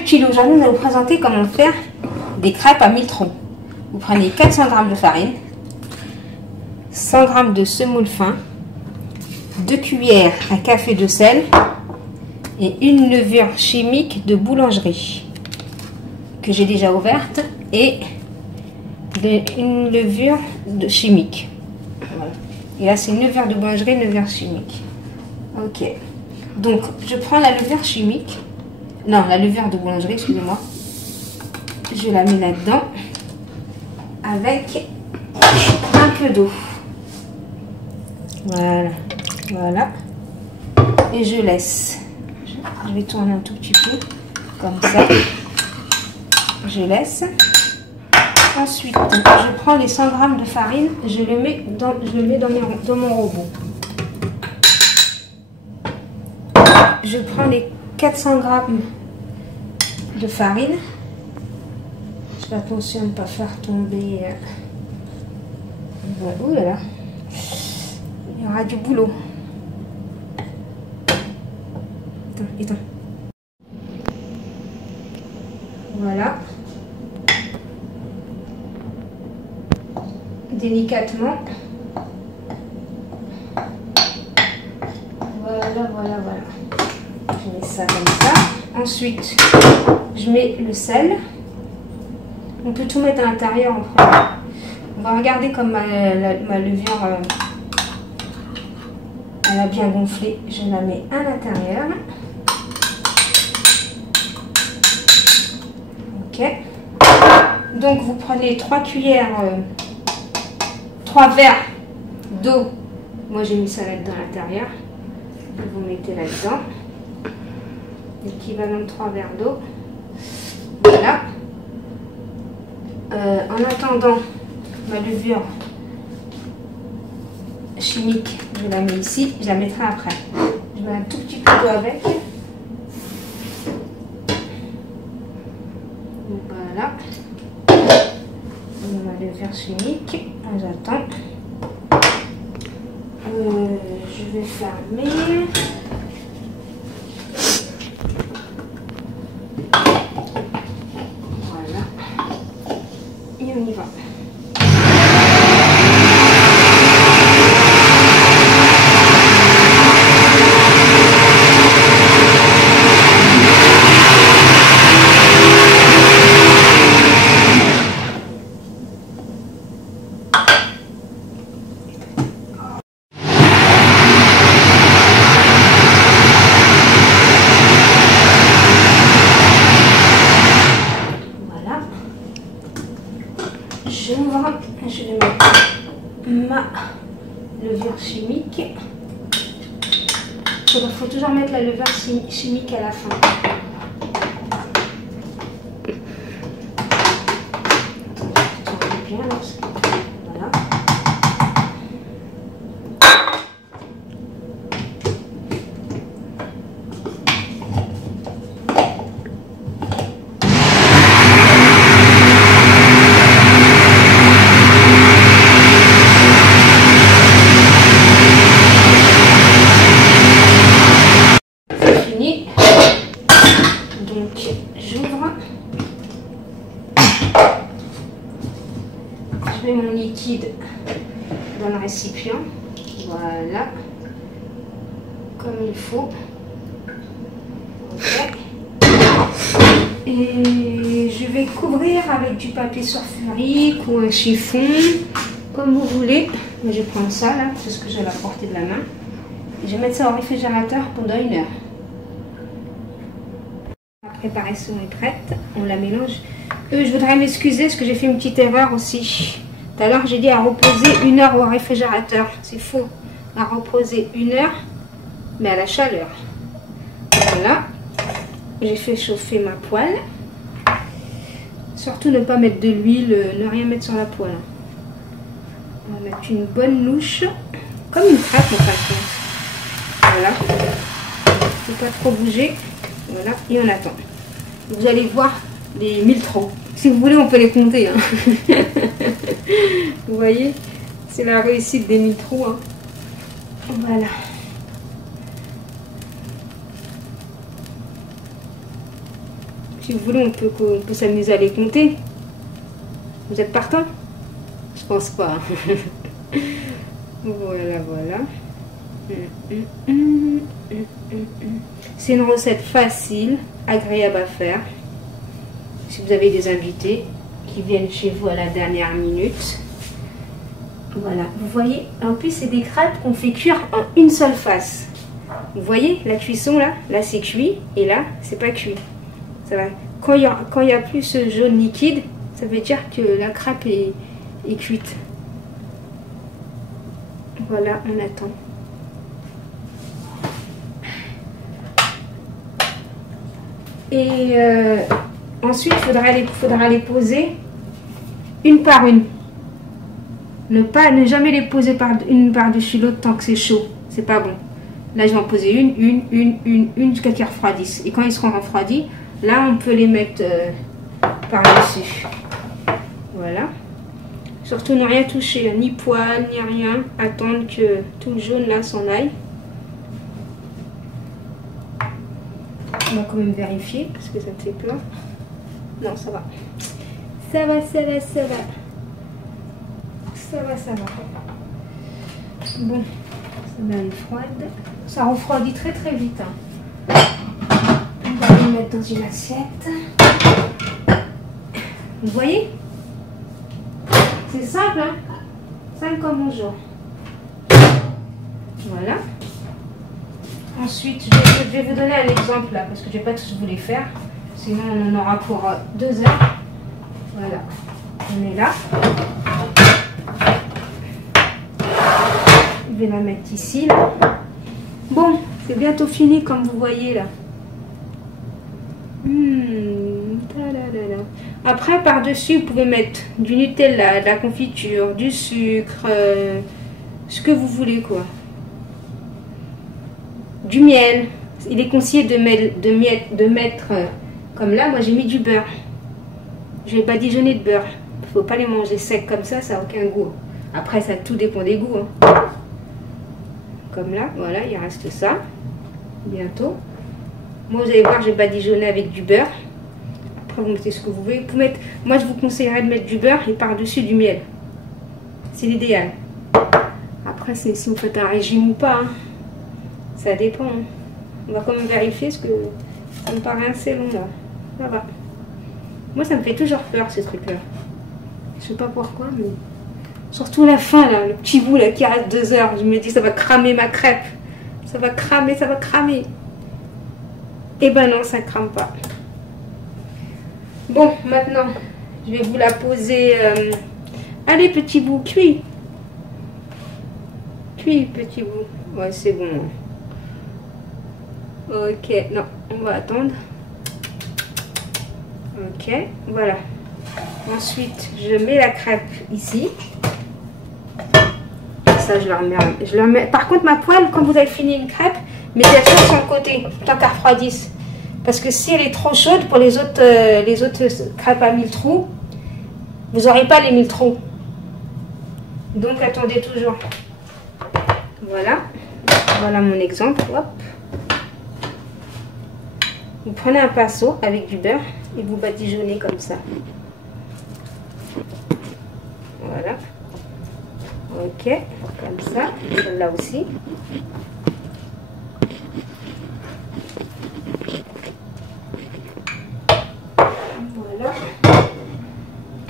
petit lot. Aujourd'hui, on va vous présenter comment faire des crêpes à 1000 troncs. Vous prenez 400 g de farine, 100 g de semoule fin, 2 cuillères à café de sel et une levure chimique de boulangerie que j'ai déjà ouverte et une levure chimique. Voilà. Et là, c'est une levure de boulangerie, une levure chimique. Ok. Donc, je prends la levure chimique. Non, la levure de boulangerie, excusez-moi. Je la mets là-dedans avec un peu d'eau. Voilà. Voilà. Et je laisse. Je vais tourner un tout petit peu. Comme ça. Je laisse. Ensuite, je prends les 100 g de farine. Je le mets dans mon robot. Je prends les 400 g de farine. Je fais attention de ne pas faire tomber. Voilà. Ouh là là. Il y aura du boulot. Attends. Voilà. Délicatement. Voilà. Je mets ça comme ça. Ensuite, je mets le sel. On peut tout mettre à l'intérieur en premier. On va regarder comme ma levure elle a bien gonflé. Je la mets à l'intérieur. Ok. Donc vous prenez 3 cuillères, 3 verres d'eau. Moi j'ai mis ça là-dedans à l'intérieur. Vous mettez là-dedans. L'équivalent de 3 verres d'eau. Voilà. En attendant, ma levure chimique, je la mets ici. Je la mettrai après. Je mets un tout petit peu d'eau avec. Voilà. Ma levure chimique. J'attends. Je vais fermer. Voilà. Et on y va. J'ouvre, je vais mettre ma levure chimique. Il faut toujours mettre la levure chimique à la fin. Bien, voilà. Je mets mon liquide dans le récipient, voilà, comme il faut. Okay. Et je vais couvrir avec du papier sulfurique ou un chiffon, comme vous voulez. Mais je prends ça là, c'est ce que j'ai à la portée de la main. Et je vais mettre ça au réfrigérateur pendant 1 heure. La préparation est prête, on la mélange. Je voudrais m'excuser parce que j'ai fait une petite erreur aussi. Tout à l'heure, j'ai dit à reposer 1 heure au réfrigérateur. C'est faux. À reposer 1 heure, mais à la chaleur. Voilà. J'ai fait chauffer ma poêle. Surtout ne pas mettre de l'huile, ne rien mettre sur la poêle. On va mettre une bonne louche, comme une crêpe en fait. Voilà. Il ne faut pas trop bouger. Voilà. Et on attend. Vous allez voir les 1000 troncs. Si vous voulez, on peut les compter. Hein. Vous voyez, c'est la réussite des 1000 trous. Hein. Voilà. Si vous voulez, on peut s'amuser à les compter. Vous êtes partant? Je pense pas. Voilà, voilà. C'est une recette facile, agréable à faire. Si vous avez des invités qui viennent chez vous à la dernière minute. Voilà, vous voyez, en plus c'est des crêpes qu'on fait cuire en une seule face. Vous voyez la cuisson là? Là c'est cuit et là c'est pas cuit. Ça va. Quand il y a plus ce jaune liquide, ça veut dire que la crêpe est cuite. Voilà, on attend. Et ensuite, il faudra les poser une par une. Ne jamais les poser une par-dessus l'autre tant que c'est chaud. C'est pas bon. Là, je vais en poser une jusqu'à qu'ils refroidissent. Et quand ils seront refroidis, là, on peut les mettre par-dessus. Voilà. Surtout ne rien toucher, ni poils, ni rien. Attendre que tout le jaune là s'en aille. On va quand même vérifier parce que ça me fait peur. Non, ça va. Ça va, ça va, ça va. Ça va, ça va. Bon, ça va aller froide. Ça refroidit très très vite. Hein. On va les mettre dans une assiette. Vous voyez? C'est simple, hein? Simple comme bonjour. Voilà. Ensuite, je vais vous donner un exemple là, parce que je ne vais pas tous vous les faire. Sinon, on en aura pour 2 heures. Voilà. On est là. Je vais la mettre ici, là. Bon, c'est bientôt fini, comme vous voyez, là. Après, par-dessus, vous pouvez mettre du Nutella, de la confiture, du sucre, ce que vous voulez, quoi. Du miel. Il est conseillé de mettre comme là, moi j'ai mis du beurre. Je vais badigeonner de beurre. Il ne faut pas les manger secs comme ça n'a aucun goût. Après, ça tout dépend des goûts. Hein. Comme là, voilà, il reste ça. Bientôt. Moi, vous allez voir, j'ai badigeonné avec du beurre. Après, vous mettez ce que vous voulez. Moi, je vous conseillerais de mettre du beurre et par-dessus du miel. C'est l'idéal. Après, c'est si vous faites un régime ou pas. Hein. Ça dépend. Hein. On va quand même vérifier parce que ça me paraît assez long là. Ça va. Moi, ça me fait toujours peur ces trucs-là. Je sais pas pourquoi, mais surtout la fin là, le petit bout là qui reste 2 heures. Je me dis ça va cramer ma crêpe. Ça va cramer, ça va cramer. Et ben non, ça crame pas. Bon, maintenant, je vais vous la poser. Allez, petit bout, cuit. Cuit, petit bout. Ouais, c'est bon. Ok, non, on va attendre. Ok, voilà. Ensuite, je mets la crêpe ici. Ça, je la remets. Par contre, ma poêle, quand vous avez fini une crêpe, mettez-la sur le côté, tant qu'elle refroidisse. Parce que si elle est trop chaude pour les autres crêpes à 1000 trous, vous n'aurez pas les 1000 trous. Donc, attendez toujours. Voilà. Voilà mon exemple. Hop. Vous prenez un pinceau avec du beurre et vous badigeonnez comme ça. Voilà. Ok, comme ça. Celle-là aussi. Voilà.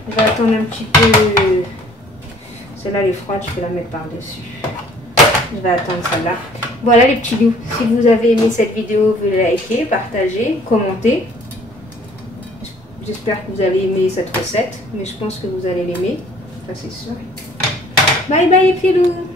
Je vais attendre un petit peu. Celle-là, elle est froide, je peux la mettre par-dessus. Je vais attendre celle-là. Voilà les petits loups. Si vous avez aimé cette vidéo, vous likez, partagez, commentez. J'espère que vous allez aimer cette recette. Mais je pense que vous allez l'aimer. Ça, c'est sûr. Bye bye les petits loups.